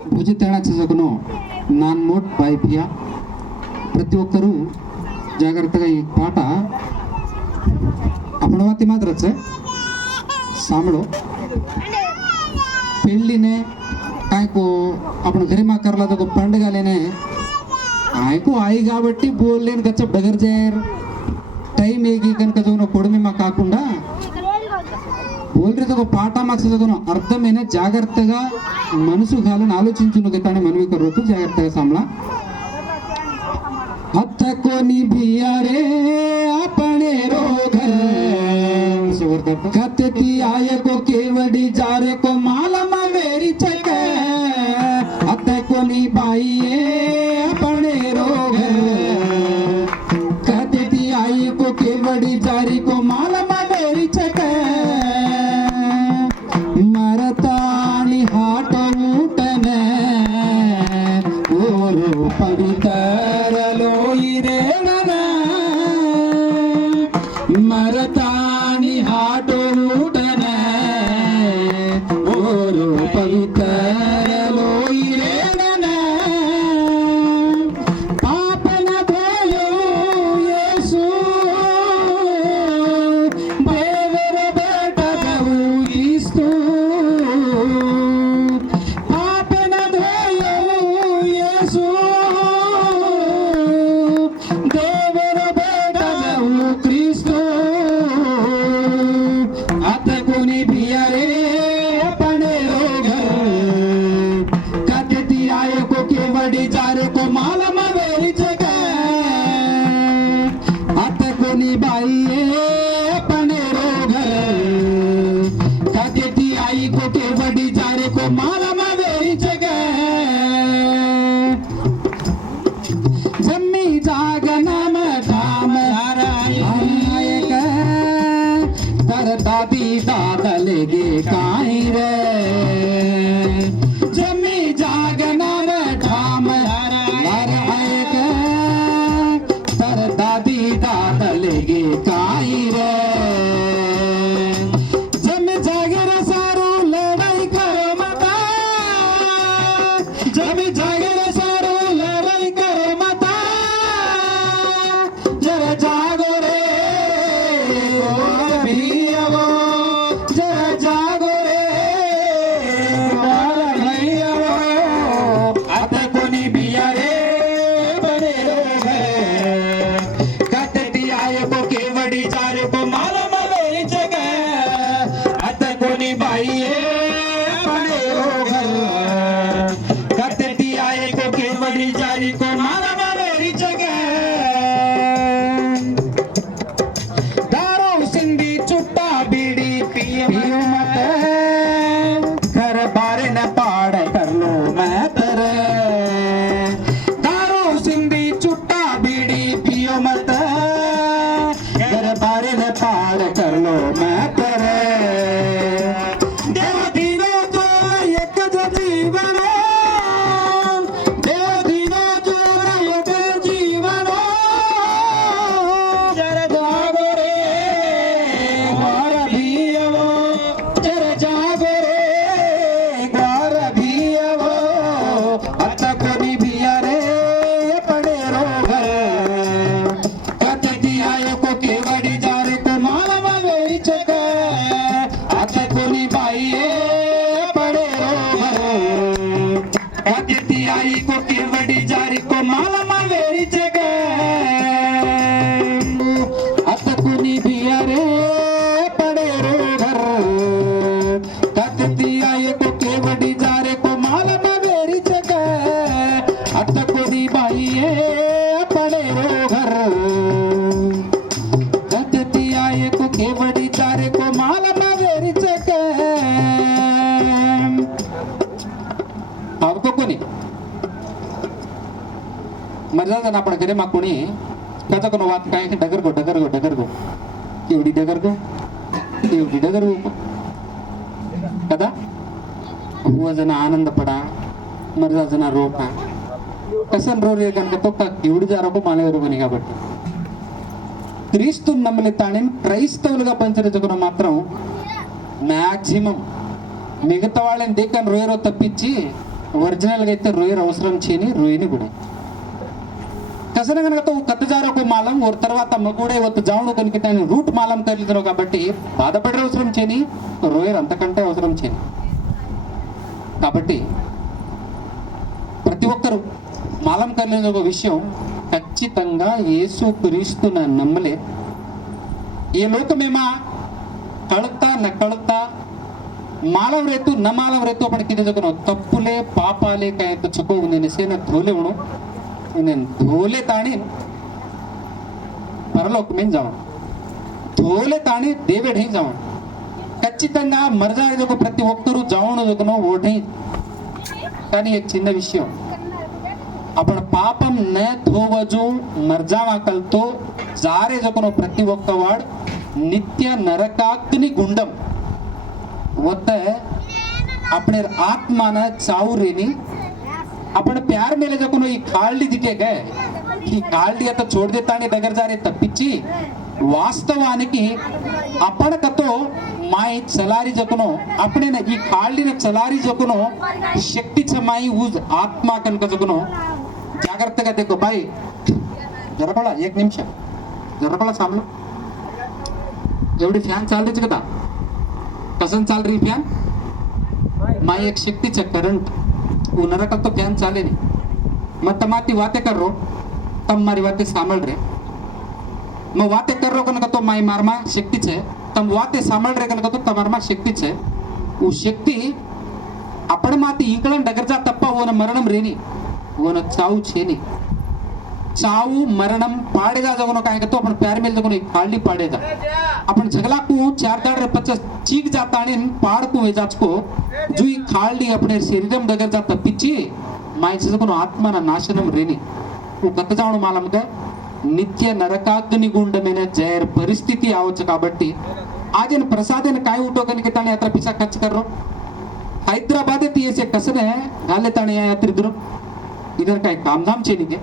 భుజి తేడాచి Jagan non మోట్ బైపియా ప్రతి ఒక్కరూ జాగ్రత్తగా ఈ పాట అప్పణవతి మాత్రచ్చే સાંભળો పెళ్ళినే కాయకు అప్పుడు గరిమా కర్లా ఒక పండుగలేనే ఆయకు ఆయి కాబట్టి బోల్లేని కచ్చ బెగర్ చేయరు టైం ఏగి కనుక చదువున పొడిమి మా కాకుండా ಒಂದ್ರಿದೊಂದು ಪಾಠ ಮಾಕ್ಸೋದನ್ನು అర్థమైన జాగ్రత్తగా మనసు కాలని ಆಲೋಚಿಸುವುದು కానీ మనవి కొరకు జాగ్రత్తగా సమలా హత్త కోని భియారే కత్తి ఆయ కేవడి జారే మాలమ మేరి చక హత్త కోని భాయియే అపనే రోగర్. కత్తి ఆయ కేవడి జారే तर दादी दादलगे काई रे জারি করে की बाई अपने वो घर गदती को केवड़ी तारे को माल आपण घरी मा कोणी त्याचा कोण वाद काय? डगर गो डगर गो डगर गो. एवढी डगर गो एवढी डगर गो. कदा? वजना आनंद पडा मर्यादा जना रोका. ಪರ್ಸೆಂಟ್ ರೋರಿಗೆ ಕನ್ಕತ್ತು ಯುಡಿದಾರಕ್ಕೂ మానేరు పని కాబట్టి. క్రీస్తు మమ్మల్ని తాని క్రైస్తవులుగా పంచరించుకున్న మాత్రం మ్యాక్సిమం మిగతా వాళ్ళని దీకని రొయ్యరో తప్పించి ఒరిజినల్గా అయితే రొయ్యర్ అవసరం చేయని రొయ్యని కూడా. కసన కనుక కత్తజారకు మాలం ఒక తర్వాత మగుడే ఒక జావుడు కనుక రూట్ మాలం తల్లిదరు కాబట్టి బాధపడే అవసరం చేయని రొయ్యర్ అంతకంటే అవసరం చేయని. కాబట్టి ప్రతి ఒక్కరూ మాలం కలిగిన ఒక విషయం ఖచ్చితంగా యేసు క్రీస్తున నమ్మలే ಈ ಲೋಕಮೇಮ ಕಳುತ್ತಾ ನ ಕಳುತ್ತಾ మాలవరేతు న మాలవరేతు అప్పటి కింద జగను తప్పులే పాపాలే కాయంత చుకో నేను సేన ధోలే ఉణు నేను ధోలే తాణి పరలోక మీద జావను ధోలే తాణి దేవేడ్ హే జావను ఖచ్చితంగా మరజాయిదకు ప్రతి ఒక్కరూ జావను జగను ఓటే కానీ ఒక చిన్న విషయం అప్పుడు పాపం నే ధోవజు మర్జావాకల్తో జారే జగను ప్రతి ఒక్కవాడు నిత్య నరకాగ్ని గుండం होता है अपने आत्मा ना चाऊ रेनी आपण प्यार मेले जकून ఈ కాళ్ళి దిటే గే ఈ కాళ్ళి అత చోడ్ దేతాని దగ్గర జారే తప్పించి వాస్తవానికి అప్పడకతో మాయి చలారి జకును అప్పుడే ఈ కాళ్ళిన చలారి జకును శక్తి చమాయి ఊజ్ ఆత్మ కనుక జకును జాగ్రత్తగా देखो भाई जरा पड़ा एक निमिष जरा पड़ा सामने एवढी फॅन चालतेच కదా कसं चाल रही फॅन माई एक शक्तीचं करंट उन्हाळा का तो फॅन चाले नाही मग तमाती वाते कर रो तम मारी वाते सांभळ रे मग वाते कर रो कनका तो माई मारमा शक्तीच आहे तम वाते सांभळ रे कनका तो तमारमा शक्तीच आहे ऊ शक्ती आपण माती इकडं डगरचा तप्पा ओन मरणम रेनी మన చావు చేని చావు మరణం పాడేదా జగనొక ఆయనతో అప్పుడు పేర మీద జగను కాళ్ళి పాడేదా అప్పుడు జగలాకు చేరదాడు రేపచ్చ చీకి అని పాడకు వేదాచుకో జూయి ఖాళీ కాళ్ళి అప్పుడు శరీరం దగ్గర తప్పించి మా ఇంచకును ఆత్మ నాశనం రేని గత జావుడు మాలమ్మగా నిత్య నరకాగ్ని గుండమైన జయర్ పరిస్థితి అవచ్చు కాబట్టి ఆగిన ప్రసాదైన కాయ ఉంటో కనుక తాను యాత్ర పిసా ఖర్చు కర్రు హైదరాబాద్ తీసే కసనే గాలి తాను యాత్ర ఇద్దరు घाले ताणे या यात्रिद्रो इधर काय कामधाम चेनिगे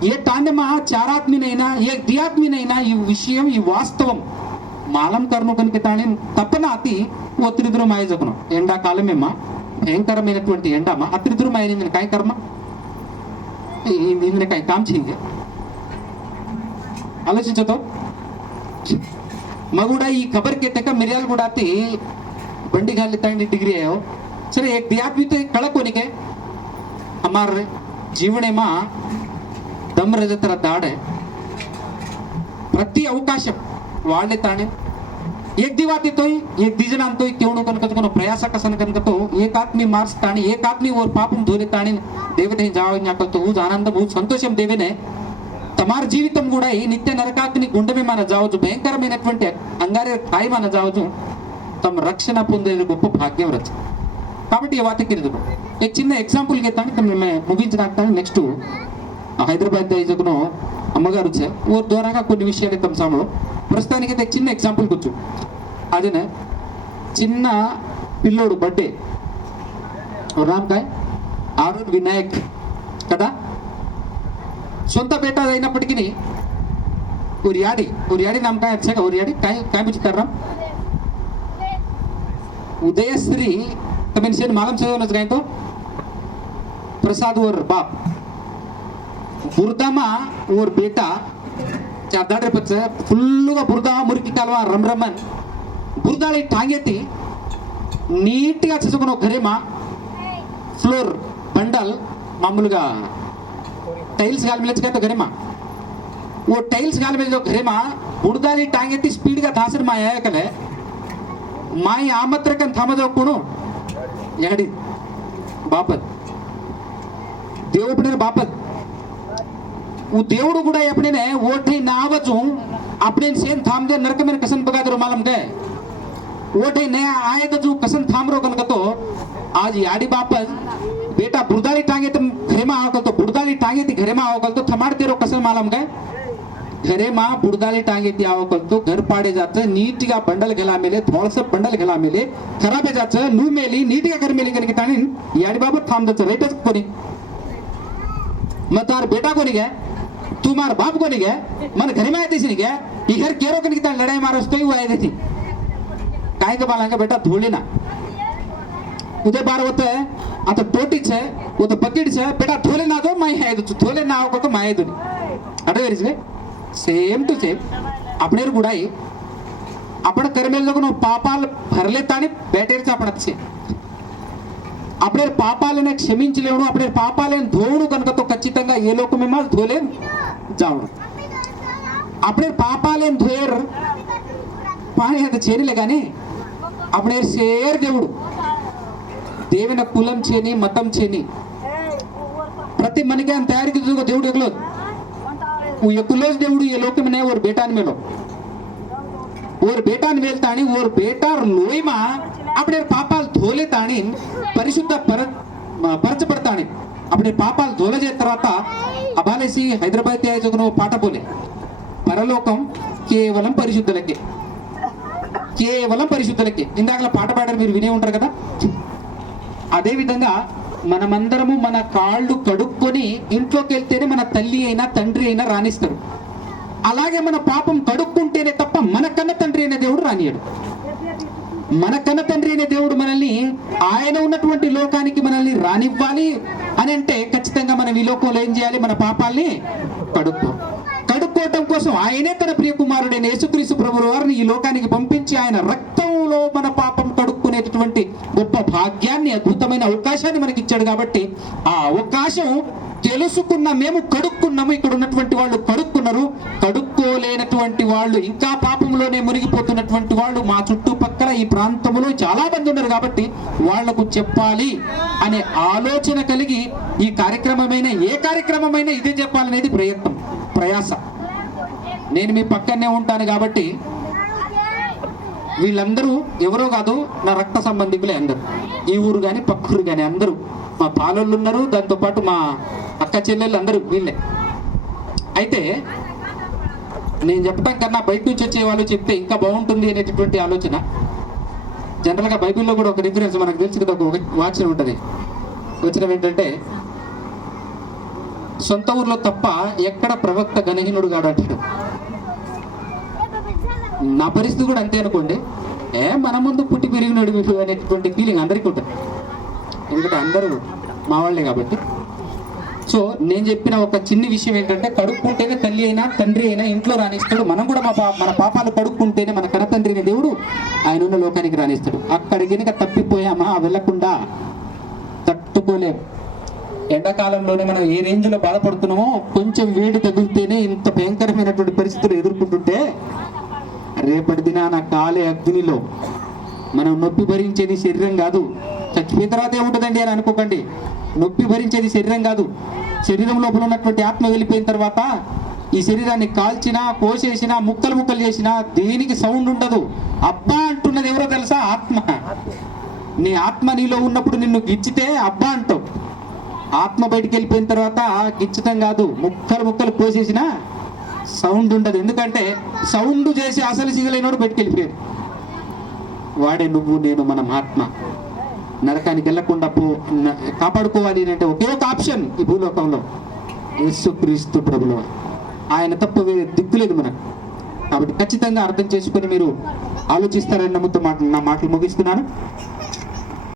ఏ తాండమా చారాత్మినైనా ఏ దియాత్మినైనా ఈ విషయం ఈ వాస్తవం మాలం కర్ను కనుక తానే తప్పన అతి ఒత్తిడిదురు మాయ జకును ఎండాకాలమేమా భయంకరమైనటువంటి ఎండమా అత్రిదురు మాయ నిందిన కాయ కర్మ నిందిన కాయ కామ్ చేయండి ఆలోచించతో मगुड़ा ಈ खबर के तक मिरियाल गुड़ाती बंडी घाली तांडी डिग्री है सर एक दियात भी तो एक कड़क होने के हमारे जीवने में दम रजतर दाड आहे प्रति अवकाश वाढले ताणे एक दिवात येतोय एक दिजन आणतोय केवढ कनक कोण प्रयास कसन कनक तो एक आत्मी मार्स ताणी एक आत्मी वर पापम धोले ताणी देवते जाव జ్ఞాపకతో ఊజ్ ఆనందం ఊజ్ సంతోషం దేవేనే తమార జీవితం కూడా ఈ నిత్య నరకాగ్ని గుండమే మన జావచ్చు భయంకరమైనటువంటి అంగారే స్థాయి మన జావచ్చు తమ రక్షణ పొందే గొప్ప భాగ్యం రచ కాబట్టి వాతిక్కిరదు ఒక చిన్న ఎగ్జాంపుల్కి ఎత్తాను ముగించడానికి నెక్స్ట్ హైదరాబాద్ ఇసుకును అమ్మగారు వచ్చా ఊరు దూరంగా కొన్ని విషయాలు ఎత్తాం సాములు ప్రస్తుతానికైతే చిన్న ఎగ్జాంపుల్ కూర్చో అదేనే చిన్న పిల్లోడు బర్త్డే రామ్కాయ్ అరుణ్ వినాయక్ కదా సొంత పెట్టదైనప్పటికీ ஒரு யாடி ஒரு யாடி நாம் காய் அடிச்சாங்க ஒரு யாடி காய் காமிச்சு தர்றோம் உதயஸ்ரீ मेन्शन मागम चलवलंच काय तो प्रसाद वर బాప్ బుర్దమా ఓర్ బేటా చాదాడ్రి పచ్చ ఫుల్లుగా బుర్దమా మురికి కాలువ రమ్రమ్మన్ బుర్దాళి టాంగెత్తి నీట్గా చేసుకున్న ఘరేమా ఫ్లోర్ బండల్ మామూలుగా టైల్స్ కాలుమలేచ్చు కదా ఘరేమా ఓ టైల్స్ కాలుమేదో ఘరేమా బుర్దాళి టాంగెత్తి స్పీడ్గా దాసరి మా ఏకలే మా ఆమత్రకం థమదోక్కును ఎగడి బాపత్ దేవుడు బాపత్ उ देवड़ गुड़ा अपने ने ओठे नावजू अपने सेन थाम दे नरक में कसन बगा दरो मालूम दे ओठे ने आए तो जो कसन थाम रो कन तो आज याडी बापस बेटा बुरदाली टांगे तुम घरे में आवकल तो बुरदाली टांगे थी घरे में आवकल तो थमाड़ तेरो कसन मालूम गए थेरेमा बुर्दाली टांगे आवकलतो घर पाड़े जाते नीट का बंडल गला मेले थोड़ा सा बंडल गला मेले खराबे जाते नू मेली नीट का घर मेले करने के टाइम यार बाबा थाम जाते रेट को नहीं मतार बेटा को नहीं गया तुम्हार बाप को नहीं गया मन घर में आती सी नहीं गया इधर केरो करने की तरह लड़ाई मारो स्तोई बेटा धोले ना సేమ్ టు సేమ్ આપણે ગુડાઈ આપણે કર્મેલ લોકોનો పాపాలు భరలే తాని బేటేర్చి આપણે వచ్చే આપણે పాపాలను క్షమించలేము આપણે పాపాలను ధోవుడు కనుకతో ఖచ్చితంగా ఏ లోకమేమో ధోలేం జావడం આપણે పాపాలను ధోయరు పాని అంత చేరిలే కానీ આપણે షేర్ దేవుడు దేవిన కులం చేని మతం చేని ప్రతి మనకి ఆయన తయారీకి చూడగా దేవుడు ఎగలేదు वो कुलोज देवड़ू ये लोक में और बेटा में लो और बेटा मेलताणी और बेटा लोई मा अपने पापाल धोले ताणी పరిశుద్ధ పర పరచబడతాని అప్పుడు పాపాలు ధోలజే తర్వాత అబాలేసి హైదరాబాద్ త్యాజకును పాట పోలే పరలోకం కేవలం పరిశుద్ధులకే కేవలం పరిశుద్ధులకే ఇందాకలా పాట పాడారు మీరు వినే ఉంటారు కదా అదే విధంగా మనమందరము మన కాళ్ళు కడుక్కొని ఇంట్లోకి వెళ్తేనే మన తల్లి అయినా తండ్రి అయినా రాణిస్తారు. అలాగే మన పాపం కడుక్కుంటేనే తప్ప మన కన్న తండ్రి అనే దేవుడు రానియడు. మన కన్న తండ్రి అనే దేవుడు మనల్ని ఆయన ఉన్నటువంటి లోకానికి మనల్ని రానివ్వాలి అని అంటే ఖచ్చితంగా మనం ఈ లోకంలో ఏం చేయాలి? మన పాపాల్ని కడుక్కో. కడుక్కోవటం కోసం ఆయనే తన ప్రియకుమారుడైన యేసుక్రీస్తు ప్రభు వారిని ఈ లోకానికి పంపించి ఆయన రక్తం రక్తంలో మన పాపం కడుక్కునేటటువంటి గొప్ప భాగ్యాన్ని అద్భుతమైన అవకాశాన్ని మనకి ఇచ్చాడు కాబట్టి ఆ అవకాశం తెలుసుకున్న మేము కడుక్కున్నాము. ఇక్కడ ఉన్నటువంటి వాళ్ళు కడుక్కున్నారు. కడుక్కోలేనటువంటి వాళ్ళు ఇంకా పాపంలోనే మునిగిపోతున్నటువంటి వాళ్ళు మా చుట్టుపక్కల ఈ ప్రాంతంలో చాలా మంది ఉన్నారు కాబట్టి వాళ్ళకు చెప్పాలి అనే ఆలోచన కలిగి ఈ కార్యక్రమమైన ఏ కార్యక్రమమైనా ఇదే చెప్పాలనేది ప్రయత్నం ప్రయాస. నేను మీ పక్కనే ఉంటాను కాబట్టి వీళ్ళందరూ ఎవరో కాదు నా రక్త సంబంధికులే అందరు. ఈ ఊరు కానీ పక్కూరు కానీ అందరూ. మా పాలోళ్ళు ఉన్నారు దాంతోపాటు మా అక్క చెల్లెళ్ళు అందరూ వీళ్ళే. అయితే నేను చెప్పడం కన్నా బయట నుంచి వచ్చే వాళ్ళు చెప్తే ఇంకా బాగుంటుంది అనేటటువంటి ఆలోచన. జనరల్గా బైబిల్లో కూడా ఒక రిఫరెన్స్ మనకు తెలిసి కదా ఒక వాచనం ఉంటుంది. వచనం ఏంటంటే సొంత ఊర్లో తప్ప ఎక్కడ ప్రవక్త గణహీనుడు కాడు అంటాడు. నా పరిస్థితి కూడా అంతే అనుకోండి. ఏ మన ముందు పుట్టి పెరిగినాడు మీకు అనేటువంటి ఫీలింగ్ అందరికీ ఉంటుంది. ఎందుకంటే అందరూ మా వాళ్ళే కాబట్టి. సో నేను చెప్పిన ఒక చిన్ని విషయం ఏంటంటే కడుక్కుంటేనే తల్లి అయినా తండ్రి అయినా ఇంట్లో రాణిస్తాడు. మనం కూడా మా మన పాపాలు కడుక్కుంటేనే మన కనతండ్రిని దేవుడు ఆయన ఉన్న లోకానికి రాణిస్తాడు. అక్కడికి కనుక తప్పిపోయామా వెళ్ళకుండా తట్టుకోలేం. ఎండాకాలంలోనే మనం ఏ రేంజ్లో బాధపడుతున్నామో కొంచెం వేడి తగిలితేనే ఇంత భయంకరమైనటువంటి పరిస్థితులు ఎదుర్కొంటుంటే రేపటి దినాన కాలే అగ్నిలో. మనం నొప్పి భరించేది శరీరం కాదు. చచ్చిపోయిన తర్వాత ఏముంటుందండి అని అనుకోకండి. నొప్పి భరించేది శరీరం కాదు. శరీరం లోపల ఉన్నటువంటి ఆత్మ వెళ్ళిపోయిన తర్వాత ఈ శరీరాన్ని కాల్చినా కోసేసినా ముక్కలు ముక్కలు చేసినా దేనికి సౌండ్ ఉండదు. అబ్బా అంటున్నది ఎవరో తెలుసా? ఆత్మ. నీ ఆత్మ నీలో ఉన్నప్పుడు నిన్ను గిచ్చితే అబ్బా అంటావు. ఆత్మ బయటికి వెళ్ళిపోయిన తర్వాత గిచ్చటం కాదు. ముక్కలు ముక్కలు కోసేసినా సౌండ్ ఉండదు. ఎందుకంటే సౌండ్ చేసి అసలు సిగలేనోడు పెట్టుకెళ్ళిపోయారు వాడే నువ్వు నేను మనం ఆత్మ నరకానికి వెళ్ళకుండా పో కాపాడుకోవాలి అంటే ఒకే ఒక ఆప్షన్ ఈ భూలోకంలో. యేసుక్రీస్తు ప్రభులు ఆయన తప్ప వేరే దిక్కు లేదు మనకు. కాబట్టి ఖచ్చితంగా అర్థం చేసుకొని మీరు ఆలోచిస్తారని నమ్ముతూ మాట నా మాటలు ముగిస్తున్నాను.